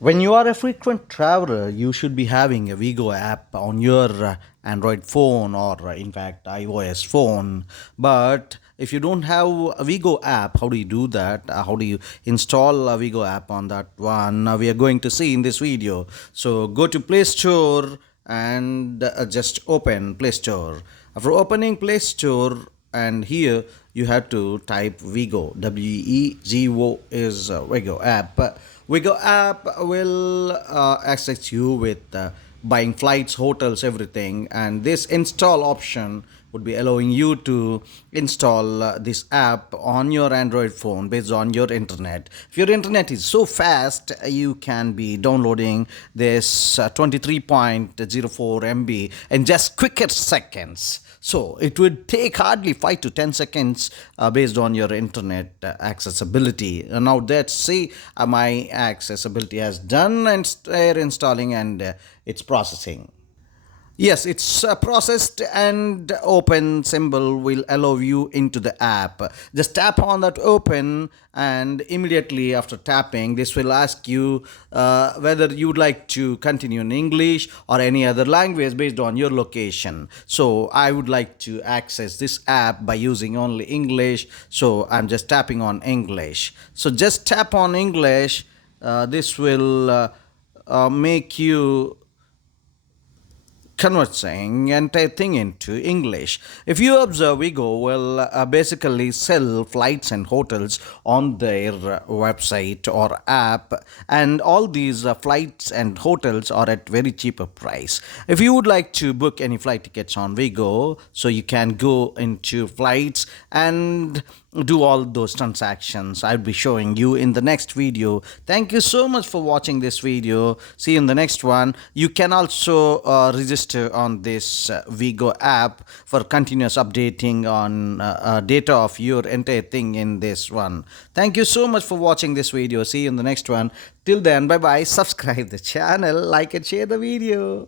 When you are a frequent traveler, you should be having a wego app on your Android phone or, in fact, iOS phone. But if you don't have a wego app, how do you do that? How do you install a wego app on that one? We are going to see in this video. So go to Play Store and just open Play Store. After opening Play Store, and here you have to type wego. wego is wego app. Wego app will access you with buying flights, hotels, everything, and this install option would be allowing you to install this app on your Android phone based on your internet. If your internet is so fast, you can be downloading this 23.04 MB in just quicker seconds. So it would take hardly 5 to 10 seconds based on your internet accessibility. Now let's see my accessibility has done and installing and it's processing. Yes, it's processed and open symbol will allow you into the app. Just tap on that open, and immediately after tapping, this will ask you whether you would like to continue in English or any other language based on your location. So I would like to access this app by using only English. So I'm just tapping on English. So just tap on English. This will make you converting entire thing into English. If you observe, Wego will basically sell flights and hotels on their website or app, and all these flights and hotels are at very cheaper price. If you would like to book any flight tickets on Wego, so you can go into flights and do all those transactions. I'll be showing you in the next video. Thank you so much for watching this video. See you in the next one. You can also register on this wego app for continuous updating on data of your entire thing in this one. Thank you so much for watching this video. See you in the next one. Till then, bye bye. Subscribe the channel, like and share the video.